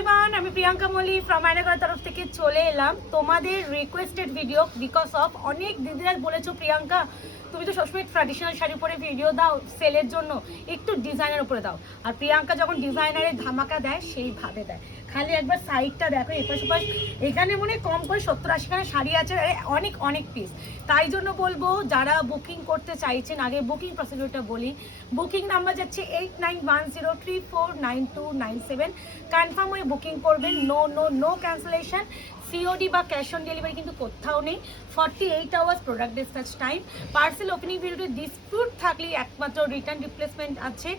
আমি প্রিয়াঙ্কা মলি ফ্রম আয়নাঘরের তরফ থেকে চলে এলাম তোমাদের রিকোয়েস্টেড ভিডিও বিকজ অফ অনেক দিদিরা বলেছো প্রিয়াঙ্কা তুমি তো সবসময় ট্র্যাডিশনাল শাড়ি পরে ভিডিও দাও সেলের জন্য, একটু ডিজাইনার উপরে দাও। আর প্রিয়াঙ্কা যখন ডিজাইনারের ধামাকা দেয় সেইভাবে দেয়। খালি একবার সাইডটা দেখো, এপাশ ওপাশ এখানে মনে কম করে 70-80 খানা শাড়ি আছে, অনেক অনেক পিস। তাই জন্য বলবো যারা বুকিং করতে চাইছেন, আগে বুকিং প্রসিডিউরটা বলি। বুকিং নাম্বার যাচ্ছে 8910349297। কনফার্ম হয়ে বুকিং করবেন, নো ক্যান্সেলেশন। সিওডি বা ক্যাশ অন ডেলিভারি কিন্তু কোথাও নেই। 48 hours product dispatch time. Parcel opening পিরিয়ডে ডিসপিউট থাকলে একমাত্র রিটার্ন রিপ্লেসমেন্ট আছে।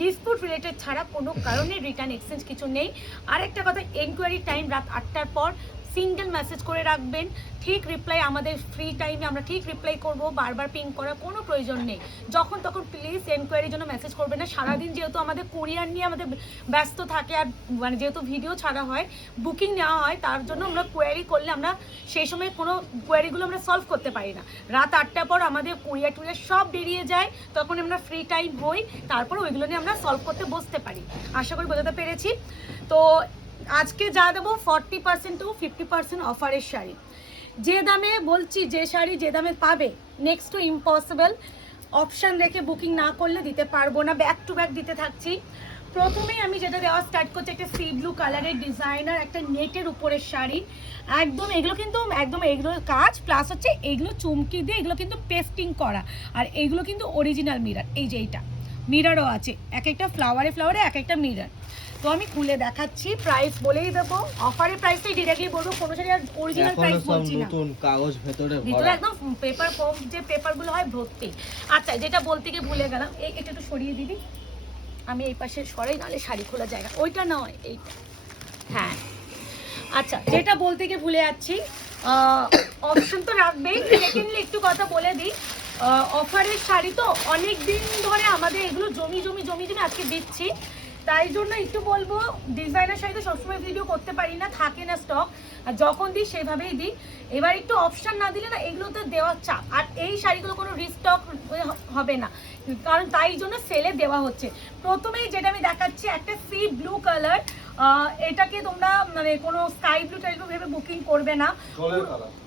ডিসপিউট রিলেটেড ছাড়া কোনো কারণে রিটার্ন এক্সচেঞ্জ কিছু নেই। আরেকটা কথা, এনকোয়ারি টাইম রাত 8টার পর। সিঙ্গেল মেসেজ করে রাখবেন, ঠিক রিপ্লাই আমাদের ফ্রি টাইমে আমরা ঠিক রিপ্লাই করব। বারবার পিং করার কোনো প্রয়োজন নেই। যখন তখন প্লিজ এনকোয়ারির জন্য মেসেজ করবেন না। সারাদিন যেহেতু আমাদের কুরিয়ার নিয়ে আমাদের ব্যস্ত থাকে, আর মানে যেহেতু ভিডিও ছাড়া হয়, বুকিং নেওয়া হয়, তার জন্য আমরা কোয়ারি করলে আমরা সেই সময় কোনো কোয়ারিগুলো আমরা সলভ করতে পারি না। রাত 8টার পর আমাদের কুরিয়ার টুরিয়ার সব বেরিয়ে যায়, তখন আমরা ফ্রি টাইম হই, তারপর ওইগুলো নিয়ে আমরা সলভ করতে বসতে পারি। আশা করি বোঝাতে পেরেছি। তো আজকে যা দেবো 40% টু 50% অফারের শাড়ি। যে দামে বলছি, যে শাড়ি যে দামে পাবে, নেক্সট টু ইম্পসিবল। অপশান রেখে বুকিং না করলে দিতে পারবো না, ব্যাক টু ব্যাক দিতে থাকছি। প্রথমেই আমি যেটা দেওয়া স্টার্ট করছি, একটা সি ব্লু কালারের ডিজাইনার একটা নেটের উপরের শাড়ি। একদম এগুলো কিন্তু একদম এগুলোর কাজ, প্লাস হচ্ছে এগুলো চুমকি দিয়ে এগুলো কিন্তু পেস্টিং করা, আর এইগুলো কিন্তু অরিজিনাল মিরার। এই যে এইটা মিরারও আছে, এক একটা ফ্লাওয়ারে ফ্লাওয়ারে এক একটা মিরার। তো আমি খুলে দেখাচ্ছি, প্রাইস বলেই দেবো। অফারের প্রাইসটাই ডিরেক্টলি বলবো, কোনো শাড়ি আর অরিজিনাল প্রাইস বলছি না। নতুন কাগজ ভিতরে একদম পেপার কম, যে পেপারগুলো হয় ভর্তি। আচ্ছা, যেটা বলতে গিয়ে ভুলে গেলাম, এটা একটু সরিয়ে দিবি, আমি এই পাশে সরাই, নাহলে শাড়ি খোলা জায়গা। ওইটা নয়, এইটা। হ্যাঁ, আচ্ছা, যেটা বলতে গিয়ে ভুলে যাচ্ছি, অপশন তো রাখবেই। সেকেন্ডলি একটু কথা বলে দিই, অফারের শাড়ি তো অনেক দিন ধরে আমাদের এগুলো জমি আজকে দিচ্ছি। তাই জন্য একটু বলবো, ডিজাইনার শাড়ি তো সবসময় ভিডিও করতে পারি না, থাকে না স্টক, আর যখন দিই সেভাবেই দিই। এবার একটু অপশান না দিলে না এগুলো তো দেওয়ার চাপ, আর এই শাড়িগুলো কোনো রিস্টক হবে না, কারণ তাই জন্য সেলে দেওয়া হচ্ছে। প্রথমেই যেটা আমি দেখাচ্ছি, একটা সি ব্লু কালার। এটাকে তোমরা মানে কোনো স্কাই ব্লু টাইপ ভেবে বুকিং করবে না।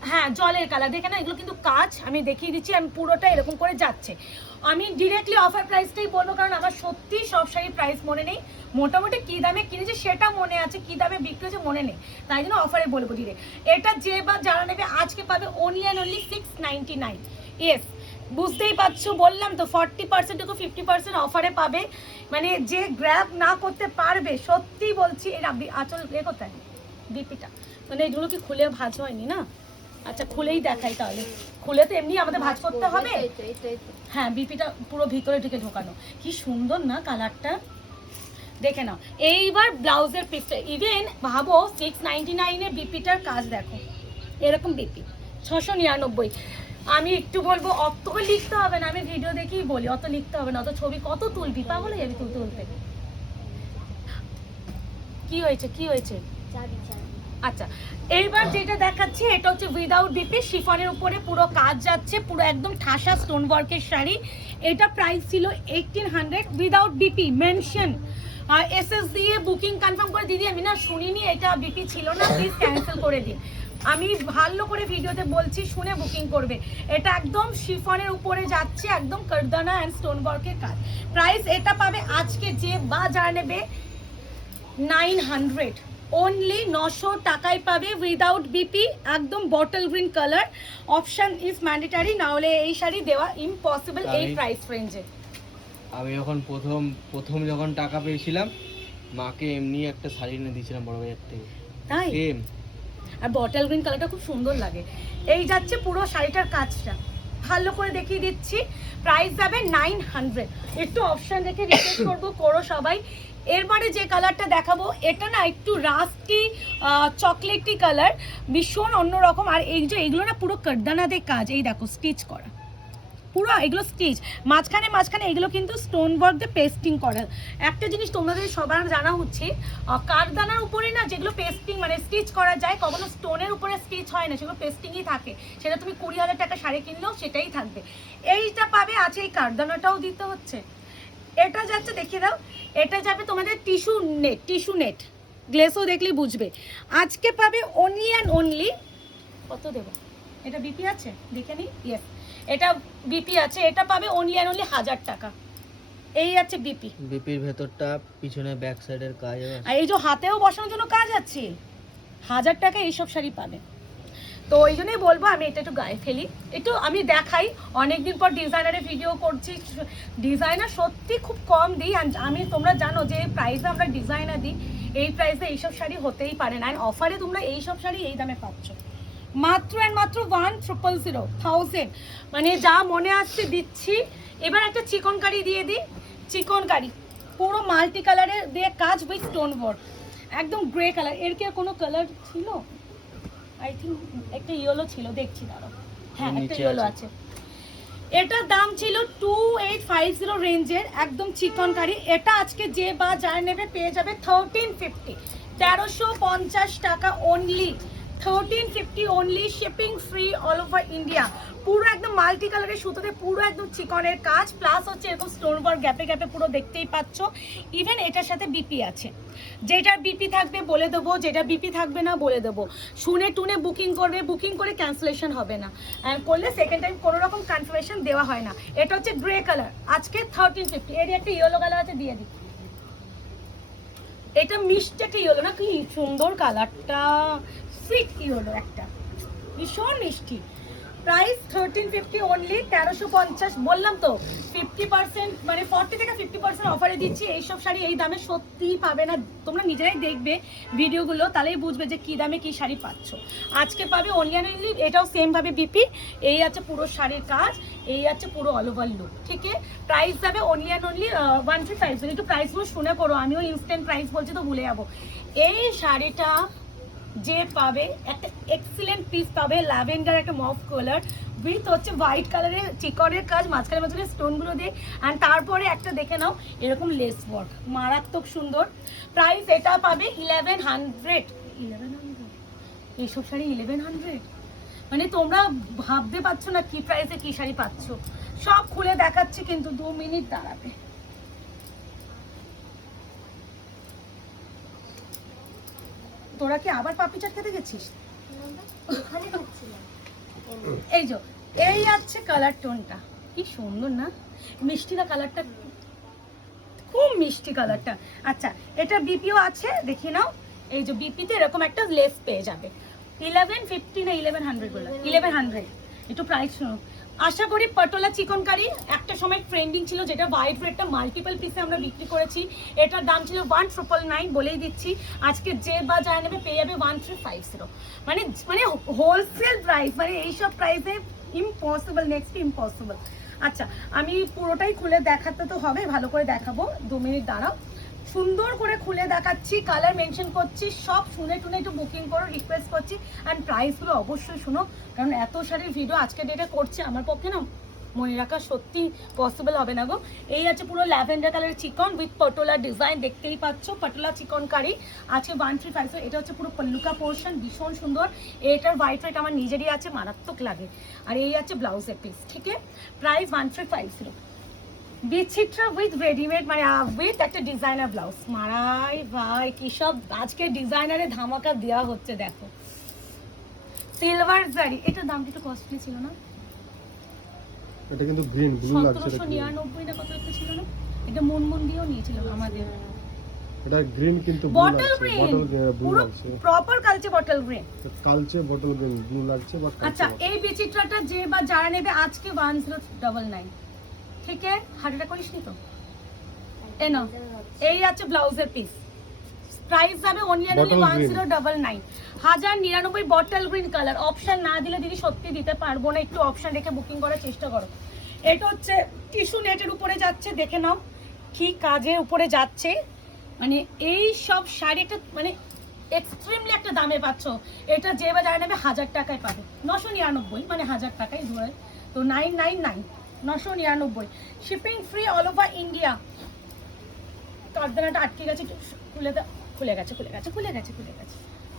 হ্যাঁ, জলের কালার দেখে না, এগুলো কিন্তু কাজ। আমি দেখিয়ে দিচ্ছি, আমি পুরোটা এরকম করে যাচ্ছে। আমি ডিরেক্টলি অফার প্রাইসটাই বলবো, কারণ আমার সত্যি সব শাড়ির প্রাইস মনে নেই। মোটামুটি কী দামে কিনেছে সেটা মনে আছে, কী দামে বিক্রি হয়েছে মনে নেই, তাই জন্য অফারে বলবো ডিরেক্ট। এটা যে বা যারা নেবে আজকে পাবে অনলি অ্যান্ড অনলি 699। ইয়েস, বুঝতেই পারছো, বললাম তো 40% টু 50% অফারে পাবে। মানে যে গ্র্যাব না করতে পারবে, সত্যি বলছি। এর আচল এ কোথায় বিপিটা, মানে এগুলো কি খুলে ভাজ হয়নি না? আচ্ছা, খুলেই দেখাই তাহলে। খুলে তো এমনি আমাদের ভাজ করতে হবে। হ্যাঁ, বিপিটা পুরো ভিতরে ঢুকে ঢোকানো। কি সুন্দর না কালারটা, দেখে নাও। এইবার ব্লাউজের পিসটা, ইভেন ভাবো 699 বিপিটার কাজ দেখো, এরকম বিপি 699। আমি একটু বলবো, অত লিখতে হবে না, আমি ভিডিও দেখেই বলি, অত লিখতে হবে না, অত ছবি কত তুলবি, পাগল হয়ে যাবি তুলতে। কি হয়েছে? আচ্ছা, এইবার যেটা দেখাচ্ছি, এটা হচ্ছে উইদাউট বিপি, শিফনের উপরে পুরো কাজ যাচ্ছে, পুরো একদম ঠাসা স্টোন ওয়ার্কের শাড়ি। এটা প্রাইস ছিল 1800 উইদাউট বিপি মেনশন। এসএস দিয়ে বুকিং কনফার্ম করে দিদি, আমি না শুনিনি, এটা বিপি ছিল না, প্লিজ ক্যান্সেল করে দিন। আমি ভালো করে ভিডিওতে বলছি, শুনে বুকিং করবে। এটা একদম শিফনের উপরে যাচ্ছে, একদম কারদানা অ্যান্ড স্টোন ওয়ার্কের কাজ। প্রাইস এটা পাবে আজকে যে বা যারা নেবে 900, অনলি 900 টাকায় পাবে উইদাউট বিপি, একদম bottle green colour. Option is mandatory, না হলে এই শাড়ি দেওয়া ইম্পসিবল এই প্রাইস রেঞ্জে। আমি যখন প্রথম যখন টাকা পেয়েছিলাম, মাকে এমনি একটা শাড়ি এনে দিয়েছিলাম বড় ভাইয়ের থেকে, তাই। সেম। আর বটল গ্রিন কালারটা খুব সুন্দর লাগে। এই যাচ্ছে পুরো শাড়িটার কাজটা, ভালো করে দেখিয়ে দিচ্ছি। প্রাইস যাবে 900। একটু অপশন রেখে রিকোয়েস্ট করবো, করো সবাই। এরপরে যে কালারটা দেখাবো, এটা না একটু রাস্টি চকলেটি কালার, ভীষণ অন্যরকম। আর এই যে এগুলো না পুরো কারদানাতে কাজ, এই দেখো স্টিচ করা, পুরো এগুলো স্টিচ, মাঝখানে এগুলো কিন্তু স্টোন ওয়ার্ক দিয়ে পেস্টিং করা। একটা জিনিস তোমাদের সবার জানা উচিত, কারদানার উপরে না যেগুলো পেস্টিং মানে স্টিচ করা যায়, কখনো স্টোনের উপরে স্টিচ হয় না, সেগুলো পেস্টিংই থাকে। সেটা তুমি 20,000 টাকা শাড়ি কিনলেও সেটাই থাকবে। এইটা পাবে আছে, এই কারদানাটাও দিতে হচ্ছে। এটা যাচ্ছে, দেখিয়ে দাও, এটা যাবে তোমাদের টিস্যু নেট, গ্লেসও দেখলেই বুঝবে। আজকে পাবে অনলি অ্যান্ড অনলি, কত দেবো, এটা বিপি আছে দেখে নি, ইয়েস এটা বিপি আছে, এটা পাবে অনলি অ্যান্ড অনলি 1000 টাকা। এই আছে বিপি, বিপির ভেতরটা পিছনে ব্যাক সাইডের কাজ আছে, আর এই যে হাতেও বসানোর জন্য কাজ আছে। 1000 টাকা এইসব শাড়ি পাবে। তো ওই জন্যই বলবো আমি এটা একটু গায়ে ফেলি, একটু আমি দেখাই। অনেকদিন পর ডিজাইনারের ভিডিও করছি, ডিজাইনার সত্যি খুব কম দিই। আমি তোমরা জানো যে প্রাইসে আমরা ডিজাইনার দিই, এই প্রাইসে এইসব শাড়ি হতেই পারে না। অফারে তোমরা এইসব শাড়ি এই দামে পাচ্ছ, মাত্র অ্যান্ড মাত্র 1000, মানে যা মনে আসছে দিচ্ছি। এবার একটা চিকনকারি দিয়ে দিই, চিকনকারি পুরো মাল্টি কালারের দিয়ে কাজ উইথ স্টোন ওয়ার্ক, একদম গ্রে কালার। এর কি আর কোনো কালার ছিল? আই থিঙ্ক একটা ইয়েলো ছিল, দেখছি দাঁড়াও, হ্যাঁ একটা ইয়েলো আছে। এটার দাম ছিল 2850 রেঞ্জের, একদম চিকনকারি। এটা আজকে যে বা যার নেবে পেয়ে যাবে 1350, 1350 টাকা only, 1350 only, shipping free all over India. পুরো একদম মাল্টি কালারের সুতোতে পুরো একদম চিকনের কাজ, প্লাস হচ্ছে এরকম স্টোন ওয়ার্ক গ্যাপে গ্যাপে পুরো দেখতেই পাচ্ছ। ইভেন এটার সাথে বিপি আছে, যেটার বিপি থাকবে বলে দেবো, যেটা বিপি থাকবে না বলে দেবো। শুনে টুনে বুকিং করবে, বুকিং করে ক্যান্সেলেশন হবে না, করলে সেকেন্ড টাইম কোনো রকম কনফার্মেশন দেওয়া হয় না। এটা হচ্ছে গ্রে কালার, আজকে 1350। এর একটা ইয়েলো কালার আছে, দিয়ে দিই। এটা মিষ্টি একটা ইয়েলো না, কি সুন্দর কালারটা, সুইট ইয়েলো একটা, ভীষণ মিষ্টি। Price 1350 only, 1350। বললাম তো 50% মানে 40 থেকে 50% অফারে দিচ্ছি। এইসব শাড়ি এই দামে সত্যিই পাবে না, তোমরা নিজেরাই দেখবে ভিডিওগুলো, তাহলেই বুঝবে যে কী দামে কী শাড়ি পাচ্ছ। আজকে পাবে অনলি অ্যান্ড অনলি, এটাও সেমভাবে বিপি। এই আছে পুরো শাড়ির কাজ, এই আছে পুরো অল ওভার লুক, ঠিক আছে। প্রাইস যাবে অনলি অ্যান্ড অনলি 1350। একটু প্রাইসগুলো শুনে করো, আমিও ইনস্ট্যান্ট প্রাইস বলছি তো ভুলে যাবো। এই শাড়িটা যে পাবে একটা এক্সিলেন্ট পিস পাবে, ল্যাভেন্ডার একটা মফ কালার উইথ হচ্ছে হোয়াইট কালারের চিকনের কাজ, মাঝখানে মাঝখানে স্টোনগুলো দিয়ে, অ্যান্ড তারপরে একটা দেখে নাও এরকম লেস ওয়ার্ক, মারাত্মক সুন্দর। প্রাইস এটা পাবে 1100। এইসব শাড়ি 1100, মানে তোমরা ভাবতে পারছো না কি প্রাইসে কি শাড়ি পাচ্ছ। সব খুলে দেখাচ্ছি, কিন্তু 2 মিনিট দাঁড়াবে। তোরা কি আবার পাপড়ি চাট খেতে গেছিস? এই যে এই আছে কালার টোনটা, কি সুন্দর না, মিষ্টি না কালারটা, খুব মিষ্টি কালারটা। আচ্ছা এটা বিপিও আছে, দেখে নাও। এই যে বিপিতে এরকম একটা লেস পেয়ে যাবে, 1150 না 1100 বলে, 1100। একটু প্রাইস শুনো। আশা করি পটোলা চিকনকারি একটা সময় ট্রেন্ডিং ছিল, যেটা হোয়াইট রেডটা মাল্টিপল পিসে আমরা বিক্রি করেছি। এটার দাম ছিল 1999, বলেই দিচ্ছি। আজকে যে বা যা নেবে পেয়ে যাবে 1350, মানে মানে হোলসেল প্রাইস, মানে এইসব প্রাইসে ইম্পসিবল, নেক্সট ইম্পসিবল। আচ্ছা আমি পুরোটাই খুলে দেখাতে তো হবে, ভালো করে দেখাবো, 2 মিনিট দাঁড়াও। সুন্দর করে খুলে দেখাচ্ছি, কালার মেনশন করছি, সব শুনে টুনে একটু বুকিং করো, রিকোয়েস্ট করছি। অ্যান্ড প্রাইসগুলো অবশ্যই শুনো, কারণ এত শাড়ির ভিডিও আজকে ডেটে করছে, আমার পক্ষে না মনে রাখা সত্যি পসিবল হবে না গো। এই আছে পুরো ল্যাভেন্ডার কালারের চিকন উইথ পটোলা ডিজাইন, দেখতেই পাচ্ছ পটোলা চিকন কারি আছে 1350। এটা হচ্ছে পুরো পল্লুকা পোর্শন, ভীষণ সুন্দর। এটার হোয়াইট রেট আমার নিজেরই আছে, মারাত্মক লাগে। আর এই আছে ব্লাউজের পিস, ঠিক আছে। প্রাইস 1350। বিচিত্রা উইথ রেডিমেড, মানে উইথ একটা ডিজাইনার ব্লাউজ। মারাই ভাই কি সব আজকে ডিজাইনারে ধামাকা দেওয়া হচ্ছে, দেখো সিলভার জারি। এটার দামটা একটু কস্টলি ছিল না? এটা কিন্তু গ্রিন ব্লু লাগছে, 1799 না কত একটা ছিল না? এটা মন দিয়েও নিয়েছিল আমাদের। এটা গ্রিন কিন্তু ব্লু বটল লাগছে, গ্রিন, বটল ব্লু পুরো লাগছে, প্রপার কালচে বটল গ্রিন। কালচে বটল গ্রিন ব্লু লাগছে বা কালচে। আচ্ছা এই বিচিত্রাটা যে বা যারা নেবে আজকে 1099, ঠিক আছে। হার্টটা করিসনি তো? এই নাও, এই আছে ব্লাউজের পিস। প্রাইস যাবে only only 1099, 1099। Bottle green colour, option না দিলে দিদি সত্যি দিতে পারবো না, একটু অপশন রেখে বুকিং করার চেষ্টা করো। এটা হচ্ছে টিস্যু নেটের উপরে যাচ্ছে, দেখে নাও কি কাজের উপরে যাচ্ছে। মানে এই সব শাড়ি একটা মানে এক্সট্রিমলি একটা দামে পাচ্ছ। এটা যে বা যারা নেবে 1000 টাকায় পাবে, 999 মানে 1000 টাকায় ধরে তো 999, 999। Shipping free all over India. কারদানাটা আটকে গেছে, খুলে গেছে।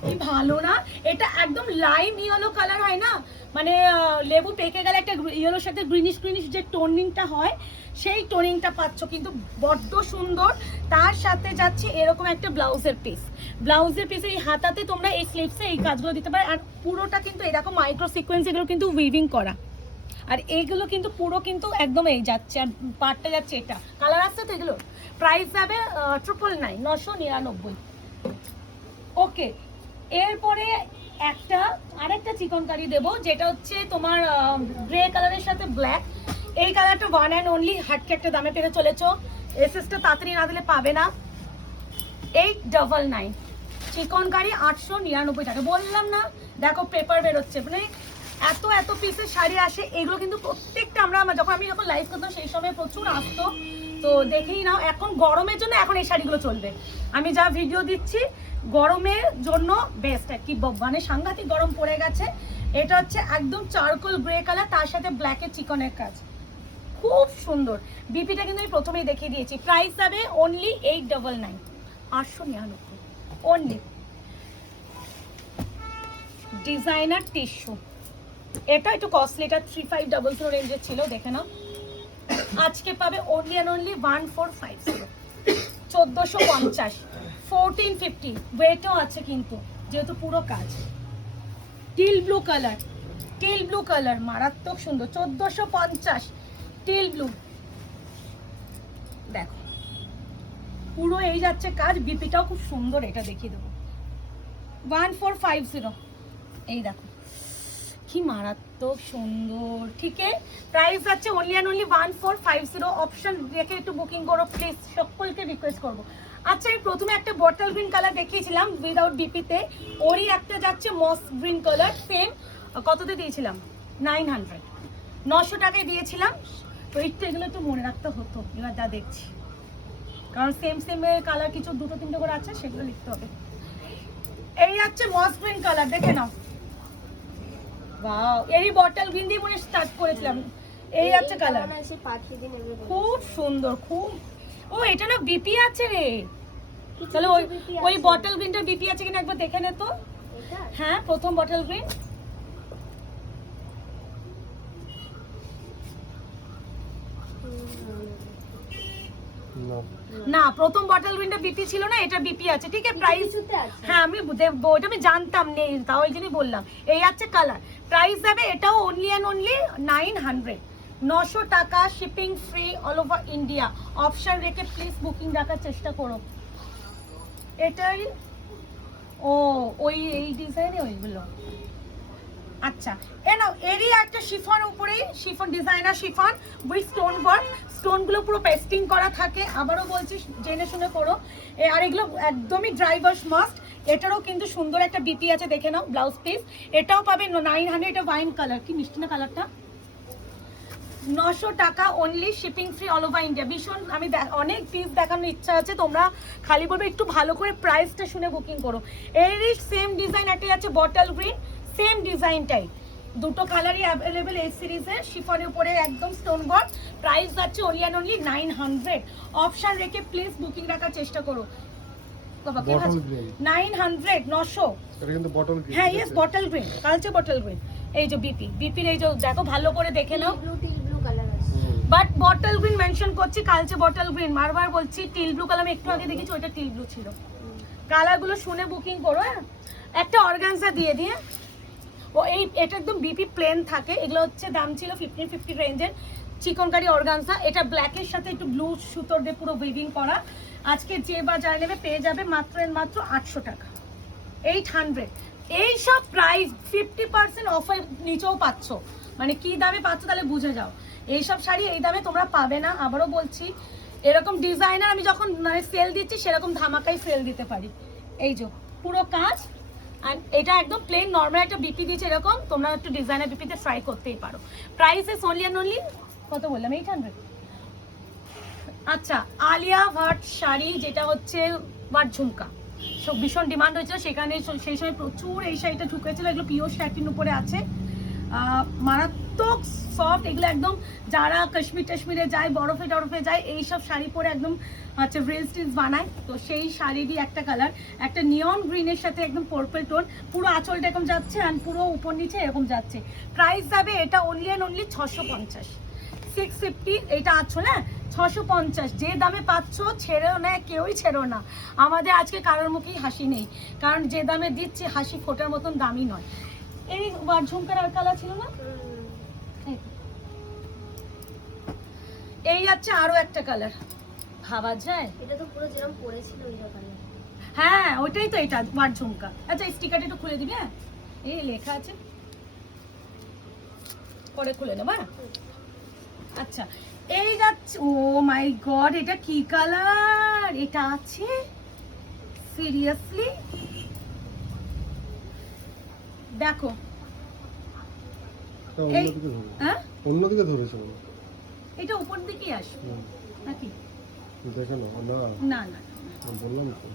কি ভালো না, এটা একদম লাইম ইয়েলো কালার হয় না, মানে লেবু পেকে গেলে একটা ইয়েলোর সাথে গ্রিনিশ গ্রিনিশ যে টোনিংটা হয় সেই টোনিংটা পাচ্ছ, কিন্তু বড্ড সুন্দর। তার সাথে যাচ্ছে এরকম একটা ব্লাউজের পিস, ব্লাউজের পিসে এই হাতাতে তোমরা এই স্লিভসে এই কাজগুলো দিতে পারো। আর পুরোটা কিন্তু এরকম মাইক্রো সিকোয়েন্স, এগুলো কিন্তু উইভিং করা, আর এইগুলো কিন্তু পুরো কিন্তু একদম এই যাচ্ছে, আর পার্টটা যাচ্ছে এটা কালার আসছে তো। এগুলো প্রাইস যাবে 999। ওকে, এরপরে আরেকটা চিকনকারি দেবো, যেটা হচ্ছে তোমার গ্রে কালারের সাথে ব্ল্যাক। এই কালারটা 1 অ্যান্ড অনলি হাটকে একটা দামে পেতে চলেছো, এসএসটা তাড়াতাড়ি না দিলে পাবে না। 899 চিকনকারি 899 টাকা। বললাম না, দেখো পেপার বেরোচ্ছে, মানে এত পিসের শাড়ি আসে। এগুলো কিন্তু প্রত্যেকটা যখন আমি লাইভ করতাম সেই সময় প্রচুর আসতো, তো দেখেই নাও। এখন গরমের জন্য এখন এই শাড়িগুলো চলবে, আমি যা ভিডিও দিচ্ছি গরমের জন্য বেস্ট। কি মানে সাংঘাতিক গরম পড়ে গেছে। এটা হচ্ছে একদম চারকোল গ্রে কালার, তার সাথে ব্ল্যাকের চিকনের কাজ, খুব সুন্দর। বিপিটা কিন্তু আমি প্রথমেই দেখিয়ে দিয়েছি। প্রাইস যাবে অনলি 899, 899 অনলি। ডিজাইনার টিস্যু, এটা একটু কস্টলি, এটা 3500 রেঞ্জের ছিল, দেখে নাও। আজকে পাবে অনলি অ্যান্ড অনলি 1450, 1450, 1450। ওয়েটও আছে কিন্তু, যেহেতু পুরো কাজ। টিল ব্লু কালার মারাত্মক সুন্দর, 1450 টিল ব্লু। দেখো পুরো এই যাচ্ছে কাজ, বিপিটাও খুব সুন্দর, এটা দেখিয়ে দেবো। 1450, এই দেখো কি মারাত্মক সুন্দর। ঠিক আছে, প্রাইস আছে অনলি অ্যান্ড অনলি 1450। অপশন রেখে একটু বুকিং করো প্লিজ, সকলকে রিকোয়েস্ট করবো। আচ্ছা, আমি প্রথমে একটা বটল গ্রিন কালার দেখিয়েছিলাম উইদাউট বিপিতে, ওরই একটা যাচ্ছে মস গ্রিন কালার, সেম কততে দিয়েছিলাম 900, 900 টাকায় দিয়েছিলাম। তো একটু এগুলো একটু মনে রাখতে হতো, এবার যা দেখছি, কারণ সেম কালার কিছু 2-3টে করে আছে, সেগুলো লিখতে হবে। এই যাচ্ছে মস গ্রিন কালার, দেখে নাও। ওয়াও, এরই বটল গ্রিন দিয়ে মনে স্টার্ট করেছিলাম। এই যাচ্ছে কালার, খুব সুন্দর, খুব। ও এটা না বিপি আছে রে, তাহলে ওই বটল গ্রিনটা বিপি আছে কিনা একবার দেখে নে তো। হ্যাঁ, প্রথম বটল গ্রিন। না, প্রথম বটল গ্রিনটা বিপি ছিল না, এটা বিপি আছে। ঠিক আছে, প্রাইস হ্যাঁ আমি ওইটা আমি জানতাম নেই, তাও ওই জন্যই বললাম। এই আছে কালার, প্রাইস যাবে এটাও অনলি অ্যান্ড অনলি 900, 900 টাকা, shipping free all over India. Option রেখে প্লিজ বুকিং রাখার চেষ্টা করো। এটাই ওই এই ডিজাইনে ওইগুলো। আচ্ছা, এরই একটা শিফন উপরে, chiffon designer chiffon with stone work, স্টোনগুলো পুরো পেস্টিং করা থাকে। আবারও বলছি, জেনে শুনে করো। আর এগুলো একদমই ড্রাই ওয়াশ মাস্ট। এটারও কিন্তু সুন্দর একটা বিপি আছে, দেখে নাও। ব্লাউজ পিস এটাও পাবে 900, এটা ওয়াইন কালার, কি মিষ্টি না কালারটা। 900 টাকা only, shipping free all over India. ভীষণ, আমি অনেক পিস দেখানোর ইচ্ছা আছে, তোমরা খালি বলবে একটু ভালো করে প্রাইসটা শুনে বুকিং করো। এরই সেম ডিজাইন একটা আছে বটল গ্রিন, সেম ডিজাইনটাই, দুটো কালারই অ্যাভেলেবেল এই সিরিজের। শিফনের উপরে একদম স্টোন ওয়ার্ক, প্রাইস যাচ্ছে অনলি অ্যান্ড অনলি 900। অপশন রেখে প্লিজ বুকিং রাখার চেষ্টা করো। 900, 900। এটা কিন্তু বটল গ্রিন। হ্যাঁ, ইয়েস বটল গ্রিন, কালচে বটল গ্রিন। এই যে বিপির এই যে দেখো, ভালো করে দেখে নাও। বাট বটল গ্রিন মেনশন করছি, কালচে বটল গ্রিন, বারবার বলছি। টিল ব্লু কালার একটু আগে দেখেছি, ওইটা টিল ব্লু ছিল। কালারগুলো শুনে বুকিং করো। হ্যাঁ, একটা অর্গানজা দিয়ে এটা একদম বিপি প্লেন থাকে। এগুলো হচ্ছে দাম ছিল 1550 রেঞ্জের চিকনকারি অর্গানজা। এটা ব্ল্যাকের সাথে একটু ব্লু সুতোর দিয়ে পুরো উইভিং করা। আজকে যে বা যারা নেবে পেয়ে যাবে মাত্র 800 টাকা, 800। এইসব প্রাইস 50% অফার নিচেও পাচ্ছ, মানে কি দামে পাচ্ছ তাহলে বুঝে যাও। এইসব শাড়ি এই দামে তোমরা পাবে না। আবারও বলছি, এরকম ডিজাইনার আমি যখন মানে সেল দিচ্ছি, সেরকম ধামাকাই সেল দিতে পারি। এই যে পুরো কাজ, আর এটা একদম প্লেন নর্মাল একটা বিপি দিয়েছে এরকম। তোমরা একটু ডিজাইনার বিপিতে ট্রাই করতেই পারো। Price is only and only, কত বললাম, 800। আচ্ছা, আলিয়া ভাট শাড়ি, যেটা হচ্ছে ভাট ঝুমকা, ভীষণ ডিমান্ড হয়েছিল সেখানে, সেই সময় প্রচুর এই শাড়িটা ঢুকেছিল। এগুলো পিওর স্যাটিন উপরে আছে, মারাত্মক সফট, এগুলো একদম যারা কাশ্মীরে যায়, বরফে যায়, এইসব শাড়ি পরে একদম হচ্ছে রিলস টিলস বানায়, তো সেই শাড়িরই একটা কালার, একটা নিয়ন গ্রিনের সাথে একদম পার্পল টোন, পুরো আঁচলটা এরকম যাচ্ছে আর পুরো উপর নিচে এরকম যাচ্ছে। প্রাইস যাবে এটা অনলি অ্যান্ড অনলি 650, 650 এটা আঁচল, হ্যাঁ 650। যে দামে পাচ্ছ ছেড়েও না, কেউই ছেড়ো না। আমাদের আজকে কারোর মুখেই হাসি নেই, কারণ যে দামে দিচ্ছি হাসি ফোটার মতন দামই নয়। এই ঝুমকার আর কালার ছিল না, এই যাচ্ছে আরো একটা কালার, ভাবা যায়? এটা তো পুরো যেরকম পড়েছিল ওই দোকানে। হ্যাঁ ওইটাই তো, এটা ওয়ার ঝুমকা। আচ্ছা এই স্টিকারটা একটু খুলে দিবি, হ্যাঁ এই লেখা আছে, পরে খুলে নেব। হ্যাঁ আচ্ছা এই যাচ্ছে, ও মাই গড এটা কি কালার, এটা আছে সিরিয়াসলি, দেখো তা এই, অন্যদিকে ধরে, হ্যাঁ অন্যদিকে ধরেছে মনে হয়। এটা উপর দিকেই আসবে হুম, নাকি? দেখে না, না না না, আমি বললাম তো,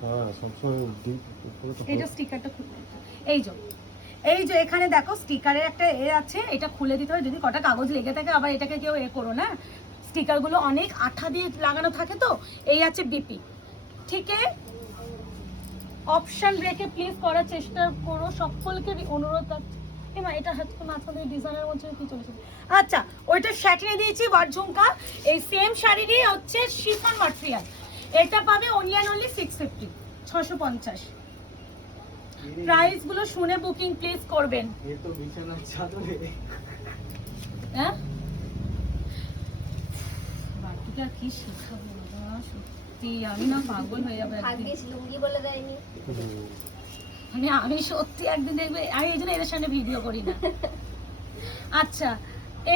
হ্যাঁ সবসময় ডিপ উপরে তো এটা স্টিকারটা খুলে, এই যে এখানে দেখো স্টিকারের একটা আছে, এটা খুলে দিতে হবে যদি কটা কাগজ লেগে থাকে, আবার এটাকে কেউ করো না, স্টিকারগুলো অনেক আঠা দিয়ে লাগানো থাকে তো। এই আছে বিপি, ঠিক আছে? অপশন রেখে প্লিজ করার চেষ্টা করো, সকলকে অনুরোধ আছে। মা এটা হাত মাঝখানে ডিজাইনের মধ্যে কি চলেছে? আচ্ছা ওইটা স্যাটিনে দিয়েছি ওয়ার ঝুমকা, এই সেম শাড়িরই হচ্ছে শিফন ম্যাটেরিয়াল, এটা পাবে অনলি অ্যান্ড অনলি 650, 650। প্রাইস গুলো শুনে বুকিং প্লিজ করবেন। এ তো বিছানার চাদরে। হ্যাঁ বাকিটা কি শেখাবো বাবা, সত্যি আমি না পাগল হয়ে যাবো একদিন। ভাগ্যিস লুঙ্গি বলে দেয়নি। হুম। মানে আমি সত্যি একদিন দেখবে, আমি এই জন্য এদের সামনে ভিডিও করি না। আচ্ছা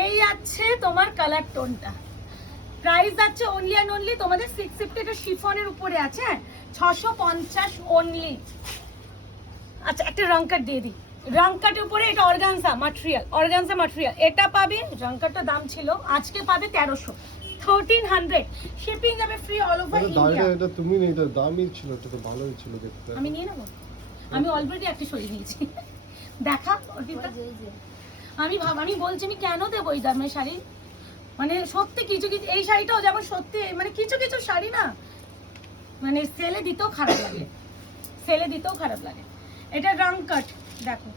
এই আছে তোমার কালার টোনটা, প্রাইস আছে অনলি অ্যান্ড অনলি তোমাদের 650, এটা শিফনের উপরে আছে 650 অনলি। আচ্ছা একটা রং কাট দিয়ে দিই, রং কাটের উপরে এটা অর্গানজা ম্যাটেরিয়াল, এটা পাবে, রং কাটটার দাম ছিল আজকে পাবে 1300, 1300 শিপিং যাবে ফ্রি অল ওভার এটা ইন্ডিয়া। এটা তুমি নেই, এটা দামই ছিল, এটা তো ভালোই ছিল দেখতে। আমি নিয়ে নেবো, আমি অলরেডি একটা সরিয়ে দিয়েছি। দেখা অর্পিতা, এই যে আমি বলছি আমি কেন দেবো এই দামের শাড়ি, মানে সত্যি কিছু কিছু এই শাড়িটাও যেমন সত্যি, মানে কিছু কিছু শাড়ি না মানে সেলে দিতেও খারাপ লাগে, এটা রং কাট দেখো,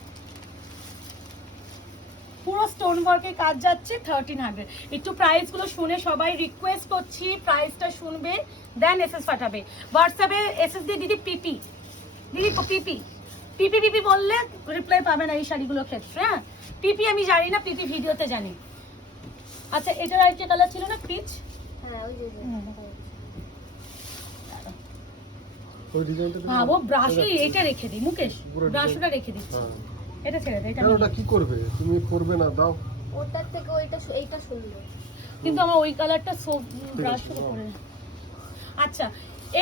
পুরো স্টোন ওয়ার্কের কাজ যাচ্ছে 1300। একটু প্রাইস গুলো শুনে সবাই রিকোয়েস্ট করছি, প্রাইসটা শুনবে দেন এসএস পাঠাবে হোয়াটসঅ্যাপে, এসএস দিয়ে দিদি পিপি বললে রিপ্লাই পাবে না এই শাড়িগুলোর ক্ষেত্রে। হ্যাঁ পিপি আমি জানি না, পিপি ভিডিওতে জানি। আচ্ছা এটার আরেকটা কালার ছিল না পিচ, হ্যাঁ ওই যে ওই ডিজাইনটা ভাবো ব্রাশই এটা রেখে দিই, মুকেশ ব্রাশটা রেখে দিচ্ছি, হ্যাঁ, এটা ছেড়ে দে, এটা কেন ওটা কি করবে, তুমি করবে না, দাও। ওটার থেকে এইটা সুন্দর। কিন্তু আমার ওই কালারটা ব্রাশ করে। আচ্ছা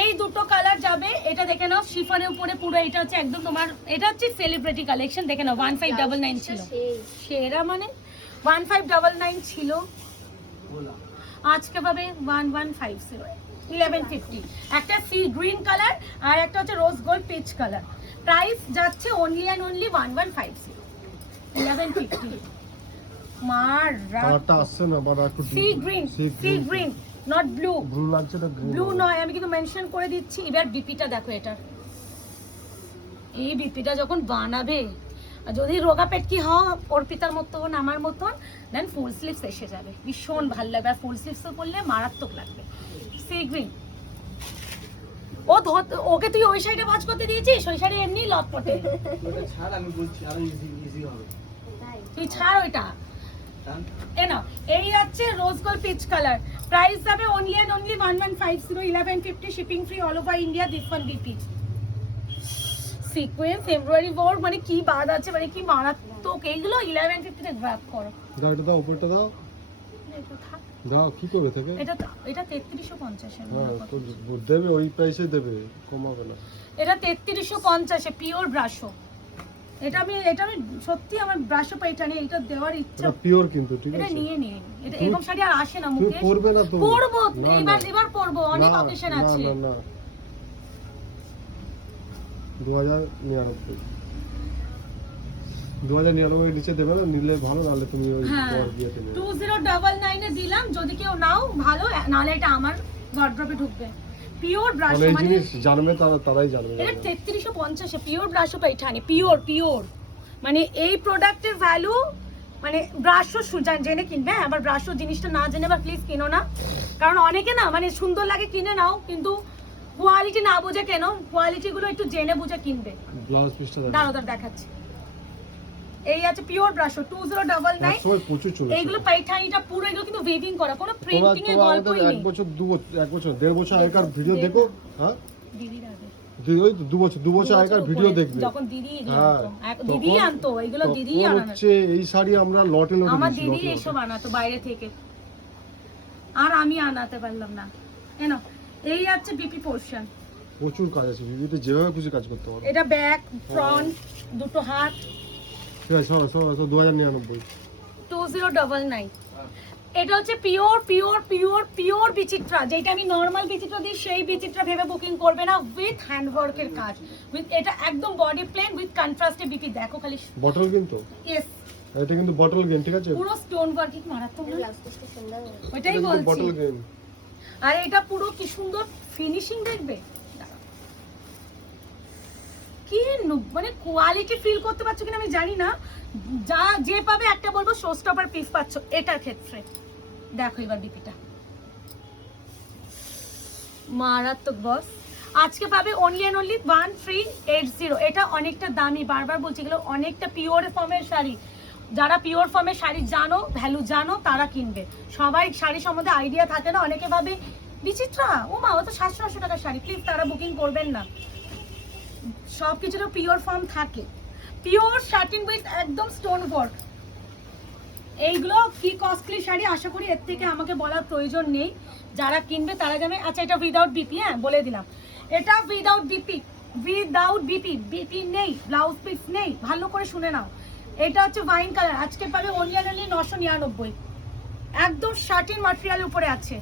এই দুটো কালার যাবে, এটা দেখে নাও শিফনের উপরে পুরো, এটা হচ্ছে একদম তোমার, এটা হচ্ছে সেলিব্রিটি কালেকশন, দেখে নাও 1599 ছিল, সেরা মানে 1599 ছিল, আজকে পাবে 1150, 1150। একটা সি গ্রিন কালার আর একটা হচ্ছে রোজ গোল্ড পিচ কালার, প্রাইস যাচ্ছে অনলি অ্যান্ড অনলি 1150, 1150। মার কালারটা আসছে না, বাবা একটু sea green not blue, blue লাগছে, এটা গ্রিন ব্লু নয়, আমি কিন্তু মেনশন করে দিচ্ছি। এবার বিপিটা দেখো, এটা এই বিপিটা যখন বানাবে, আর যদি রোগা পেটকি হও অর্পিতার মতন আমার মতন, দেন ফুল স্লিভস এসে যাবে, ভীষণ ভালো লাগবে, আর ফুল স্লিভস পরলে মারাত্মক লাগবে। সি গ্রিন, ওকে তুই ওই সাইডে ভাঁজ করতে দিয়েছিস, ওই সাইডে এমনি লটপটে, ওটা ছাড়, আমি বলছি আরো ইজি হবে। তাই তুই ছাড় ওইটা। এ নাও এই আছে rose gold peach colour, price যাবে only and only 1150, 1150 shipping free all over India, this one BP sequence embroidery work, মানে কি বাদ আছে, মানে কি মারাত্মক, এইগুলো 1150 তে গ্র্যাব করো। দাও, এটা দাও, উপরটা দাও, এটা থাক, দাও, কি করবে থেকে? এটা 3350 এর হ্যাঁ মতো। তো দেবে, ওই প্রাইসে দেবে, কমাবে না। এটা 3350 এ পিওর ব্রাশো, এটা আমি সত্যি আমার ব্রাশো পাইটা নিয়ে এটা দেওয়ার ইচ্ছা, এটা পিওর কিন্তু, ঠিক এটা আছে? নিয়ে নিন, এটা এরকম শাড়ি আর আসে না তুমি মুখে, পরবে না তো? পরবো না, এবার পরবো, অনেক না, অকেশন না, আছে। না, না, 2099। 2099 নিচে দেবে না, নিলে ভালো, নাহলে তুমি ওই হ্যাঁ পর দিয়ে দেবে। 2099 এ দিলাম, যদি কেউ নাও ভালো, নাহলে এটা আমার ওয়ার্ড্রপে ঢুকবে। পিওর ব্রাশ তাহলে এই মানে জিনিস জানবে তারাই জানবে। এটা 3350 পিওর ব্রাশ পেঠানি, পিওর মানে এই প্রোডাক্টের ভ্যালু মানে ব্রাশও জেনে কিনবে। হ্যাঁ, আবার ব্রাশও জিনিসটা না জেনে বা প্লিজ কিনো না, কারণ অনেকে না মানে সুন্দর লাগে কিনে নাও, কিন্তু কোয়ালিটি না বুঝে কেন, কোয়ালিটি গুলো একটু জেনে বুঝে কিনবে। ব্লাউজ পিসটা দাঁড়াও দেখাচ্ছি। এই আছে পিওর ব্রাশ 2099, সবাই প্রচুর চলে। এইগুলো পাইঠানিটা পুরো, এগুলো কিন্তু ওয়েভিং করা, কোনো তোমরা প্রিন্টিং এর গল্পই নেই। 1 বছর 1.5 বছর আগেকার ভিডিও দেখো। হ্যাঁ, দিদির আগে ওই 2 বছর আগেকার ভিডিও দেখবে। যখন দিদি হ্যাঁ, দিদি আনতো, এগুলো দিদি তখন আনাতো। হচ্ছে এই শাড়ি আমরা লটে আমার দিদি এসব আনাতো বাইরে থেকে, আর আমি আনাতে পারলাম না। কেন? এই আছে বিপি পোর্শন, প্রচুর কাজ আছে ভিডিওতে, যেভাবে খুশি কাজ করতে পারো। এটা ব্যাক ফ্রন্ট দুটো হাত। ঠিক আছে, সব 2099। 2099 এটা হচ্ছে পিওর বিচিত্রা, যেটা আমি নর্মাল বিচিত্রা দিই সেই বিচিত্রা ভেবে বুকিং করবে না, উইথ হ্যান্ডওয়ার্কের কাজ, উইথ এটা একদম বডি প্লেন উইথ কন্ট্রাস্টে বিপি। দেখো খালি বটল কিন্তু, ইয়েস এটা কিন্তু বটল গেম, ঠিক আছে? পুরো স্টোন ওয়ার্কিং মারাত্মক না? ব্লাউজ পিসটা সুন্দর। ওইটাই বটল বলছি। গেম। আর এটা পুরো কি সুন্দর ফিনিশিং দেখবে, কি মানে কোয়ালিটি ফিল করতে পারছো কিনা আমি জানি না, যে পাবে একটা বলবো শো স্টপার পিস পাচ্ছো এটার ক্ষেত্রে। দেখো এবার বিপিটা মারাত্মক বস। আজকে পাবে অনলি এন্ড অনলি 1380। এটা অনেকটা দামি, বারবার বলছি, এগুলো অনেকটা পিওর ফর্মের শাড়ি। যারা পিওর ফর্মের শাড়ি জানো, ভ্যালু জানো, তারা কিনবে। সবাই শাড়ি সম্বন্ধে আইডিয়া থাকে না, অনেকে ভাবে বিচিত্রা ও মা ও তো 700-800 টাকার শাড়ি, প্লিজ তারা বুকিং করবেন না। সব কিছুরও পিওর ফর্ম থাকে, পিওর শার্টিং উইথ একদম স্টোন ওয়ার্ক। এইগুলো কি কস্টলি শাড়ি, আশা করি এর থেকে আমাকে বলার প্রয়োজন নেই, যারা কিনবে তারা জানে। আচ্ছা, এটা উইদাউট বিপি, হ্যাঁ বলে দিলাম, এটা উইদাউট বিপি, বিপি নেই, ব্লাউজ পিস নেই, ভালো করে শুনে নাও। এটা হচ্ছে ওয়াইন কালার, আজকে পাবে অনলি 999, একদম শার্টিন ম্যাটেরিয়ালের উপরে আছে।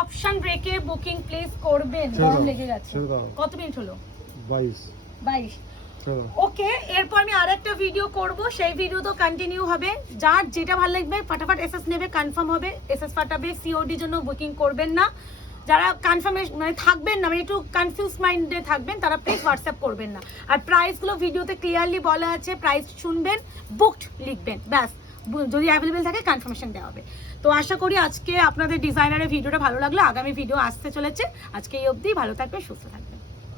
অপশন রেখে বুকিং প্লেস করবেন, গরম লেগে গেছে। কত মিনিট হলো? 22। ওকে, এরপর আমি আরেকটা ভিডিও করব, সেই ভিডিও তো কন্টিনিউ হবে। যার যেটা ভালো লাগবে ফটাফট এসএস নেবে, কনফার্ম হবে, এসএস পাঠাবে। সিওডি জন্য বুকিং করবেন না, যারা কনফার্মেশন মানে থাকবেন না, মানে একটু কনফিউজ মাইন্ডে থাকবেন, তারা প্লিজ হোয়াটসঅ্যাপ করবেন না। আর প্রাইসগুলো ভিডিওতে ক্লিয়ারলি বলা আছে, প্রাইস শুনবেন, বুকড লিখবেন, ব্যাস। যদি অ্যাভেলেবেল থাকে কনফার্মেশন দেওয়া হবে। তো আশা করি আজকে আপনাদের ডিজাইনারের ভিডিওটা ভালো লাগলো। আগামী ভিডিও আসতে চলেছে, আজকে এই অবধি। ভালো থাকবে, সুস্থ থাকবে।